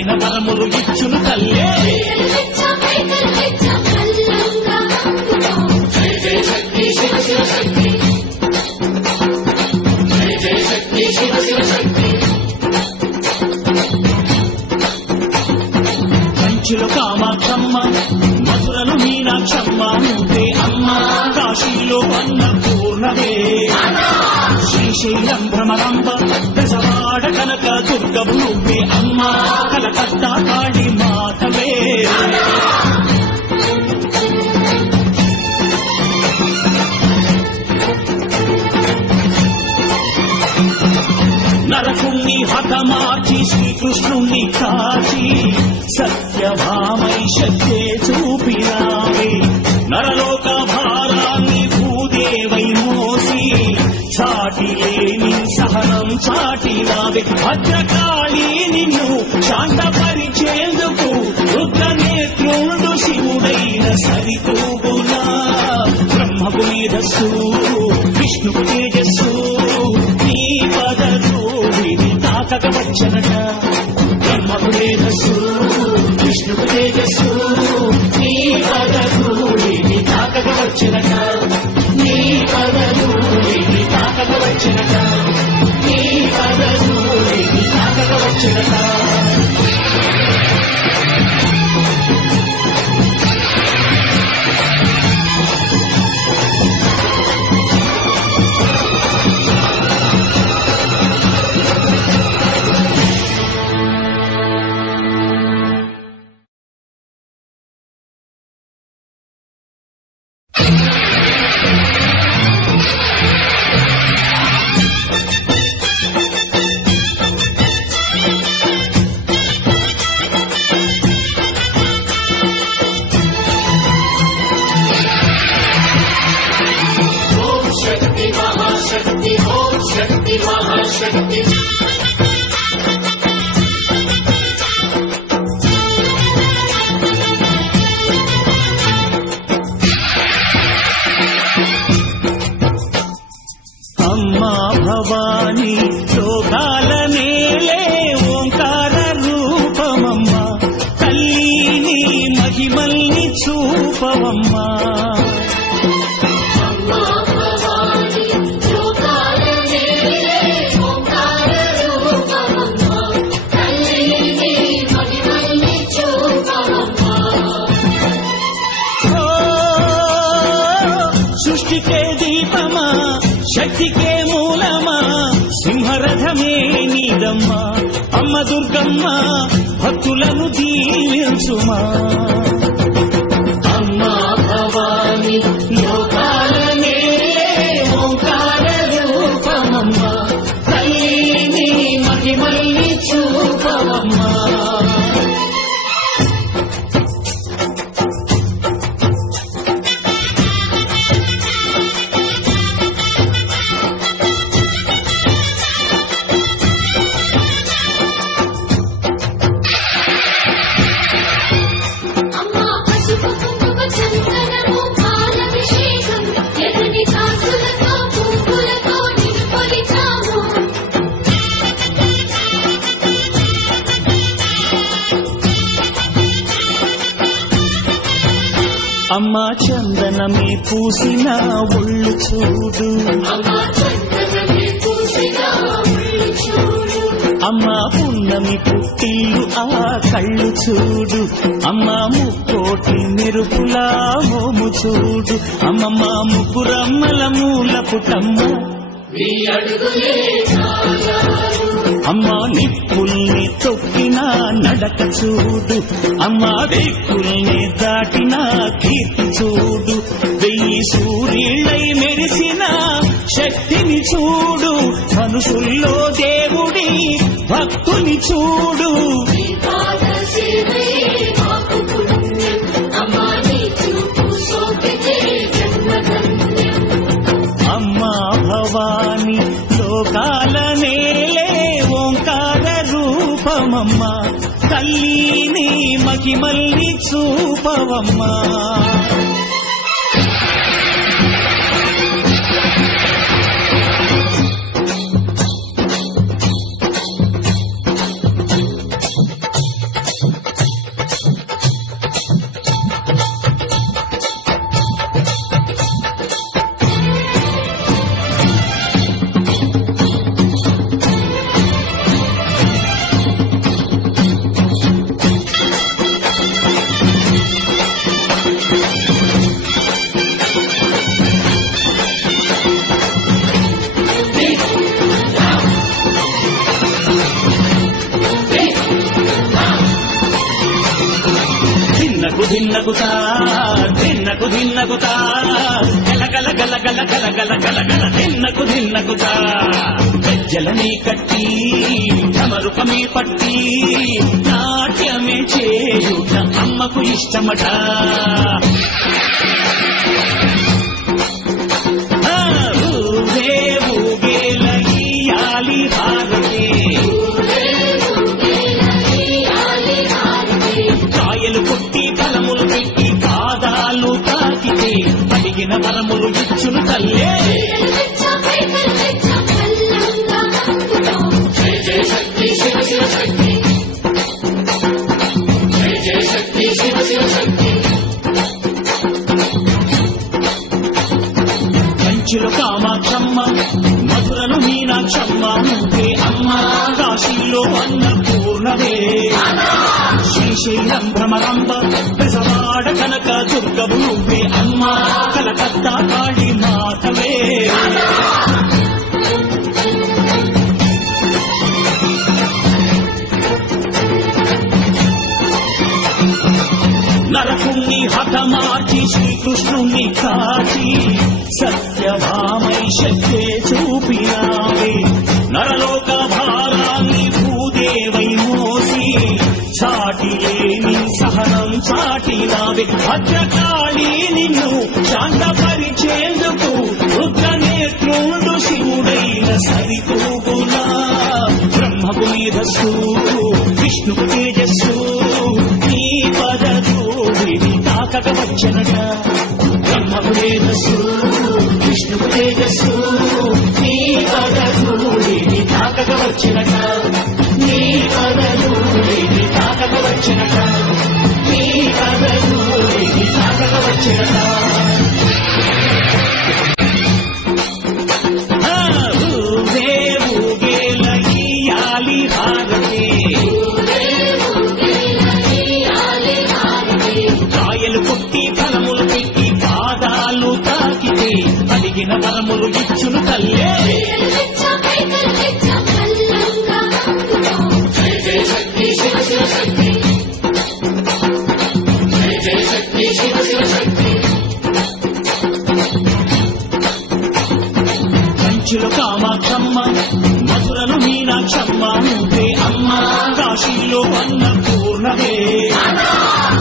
అడిగిన వరములు ఇచ్చును తల్లే. జయ జయ శక్తి శివ శివ శక్తి, జయ జయ శక్తి శివ శివ శక్తి. కంచిలో కామాక్షమ్మ, మధురలు మీనాక్షమ్మ నువ్వే అమ్మ. కాశీలో అన్నపూర్ణవే, శ్రీశైలం భ్రమరాంబ, దశవాడ కనక దుర్గవు నువ్వే అమ్మ. కలకత్తా కాళీ మాతవే. నరకుణ్ణి హతమార్చి శ్రీకృష్ణుణ్ణి కాచి సత్యభామై శక్తే చూపినావే. నరలోక భారాన్ని భూదేవై మోసి చాటి లేని సహనం చాటినావే. భద్రకాళి నిన్ను శాంతపరిచేందుకు రుద్రనేత్రుడు శివుడైన సరితూగునా. బ్రహ్మకు మేధస్సు, విష్ణుకు తేజస్సు, నీ పదధూళిని తాకక వచ్చనట. బ్రహ్మకు మేధస్సు, విష్ణుకు తేజస్సు, నీ పదధూళిని తాకక వచ్చనట. నీ పదధూళిని తాకక వచ్చనట. నీ పదధూళిని తాకక వచ్చనట. అమ్మా భవాని లోకాల నేలే ఓంకార రూపమమ్మ. తల్లిని మహిమల్ని చూపవమ్మా. సృష్టికే దీపమా, శక్తికే మూలమా, సింహరథమే నీదమ్మా. అమ్మ దుర్గమ్మ భక్తులను దీవించుమా. అమ్మా భవాని లోకాల నేలే ఓంకార రూపమమ్మ. తల్లిని మహిమల్ని చూపవమ్మా. అమ్మా చందనమే పూసిన ఒళ్ళు చూడు. అమ్మా పున్నమి పుట్టిల్లు ఆ కళ్ళు చూడు. అమ్మా ముక్కోటి మెరుపులా మోము చూడు. అమ్మమ్మ ముగ్గురమ్మల మూల పుటమ్మ. అమ్మా నిప్పుల్ని తొక్కిన నడక చూడు. అమ్మా దిక్కుల్ని దాటిన కీర్తి చూడు. 1000 సూర్యులై మెరిసిన శక్తిని చూడు. మనుషుల్లో దేవుడి భక్తుని చూడు. అమ్మా భవాని లోకాల నేలే ఓంకార రూపమమ్మ. తల్లిని మహిమల్ని చూపవమ్మా. దిన్నకుతా గల గల గల గల గల గల గల గల దిన్నకుతా గజ్జలని కట్టి ఢమరుకమే పట్టి నాట్యమే చేయుట అమ్మకు ఇష్టమట. ఊగే ఊగేల ఇయ్యాలి హారతి, కాయలు కొట్టి ఫలములు పెట్టి పాదాలు తాకితే అడిగిన వరములు ఇచ్చును తల్లే. జయ జయ శక్తి శివ శివ శక్తి, జయ జయ శక్తి శివ శివ శక్తి. కంచిలో కామాక్షమ్మ, మధురను మీనాక్షమ్మ నువ్వే అమ్మ, కాశీలో అన్నపూర్ణవే, శ్రీశైలం భ్రమరంబ, బెజవాడ కనక దుర్గవు నువ్వే అమ్మ, కలకత్తా కాళీ మాతవే. నరకుణ్ణి హతమార్చి శ్రీకృష్ణుణ్ణి కాచి సత్యభామై శక్తే చూపినావే, నరలోక భారాన్ని భూదేవై మోసి చాటి లేని సహనం చాటినావే. భద్రకాళి నిన్ను శాంతపరిచేందుకు రుద్రనేత్రుండు శివుడైన సరితూగులా, బ్రహ్మకు మేధస్సు విష్ణుకు తేజస్సు నీ పదధూళిని తాకక వచ్చనట. బ్రహ్మకు మేధస్సు విష్ణుకు తేజస్సు నీ పదధూళిని తాకక వచ్చనట, నీ పదధూళిని తాకక వచ్చనట, నీ పదధూళిని తాకక వచ్చనట. ఊగే ఊగేల ఇయ్యాలి హారతి, కాయలు కొట్టి ఫలములు పెట్టి పాదాలు తాకితే అడిగిన వరములు ఇచ్చును తల్లే. జయ జయ శక్తి శివ శివ శక్తి, జయ జయ శక్తి శివ శివ శక్తి. కంచిలో కామాక్షమ్మ, మధురను మీనాక్షమ్మ నువ్వే అమ్మ, కాశీలో అన్నపూర్ణవే,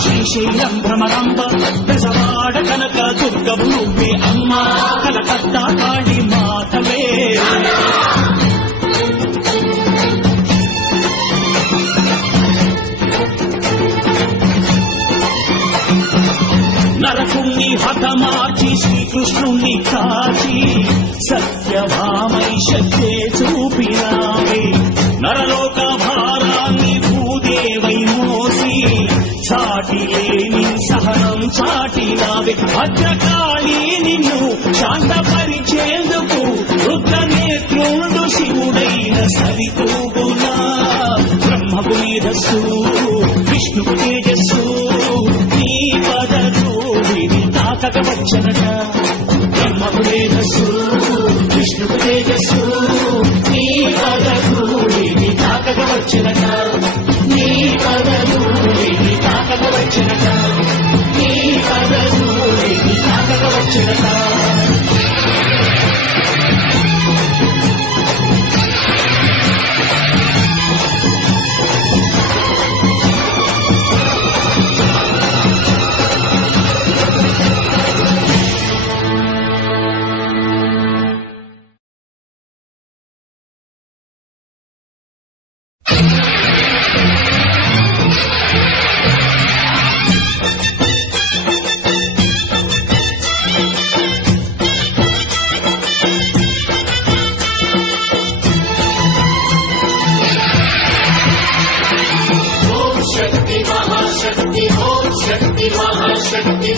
శ్రీశైలం భ్రమరంబ, బెజవాడ కనక దుర్గవు నువ్వే అమ్మ, కలకత్తా కాళీ మాతవే. నరకుణ్ణి హతమార్చి శ్రీకృష్ణుణ్ణి కాచి సత్యభామై శక్తే చూపినావే, నరలోక భారాన్ని భూదేవై మోసి చాటి లేని సహనం చాటినావే. భద్రకాళి నిన్ను శాంతపరిచేందుకు రుద్రనేత్రుండు శివుడైన సరితూగులా, బ్రహ్మకు మేధస్సు విష్ణుకు తేజస్సు నీ పదధూళిని తాకక వచ్చనట. బ్రహ్మకు మేధస్సు విష్ణుకు తేజస్సు నీ పదధూళిని తాకక వచ్చనట, నీ పదధూళిని తాకక వచ్చనట, నీ పదధూళిని తాకక వచ్చనట. शक्ति महाशक्ति ओम शक्ति महाशक्ति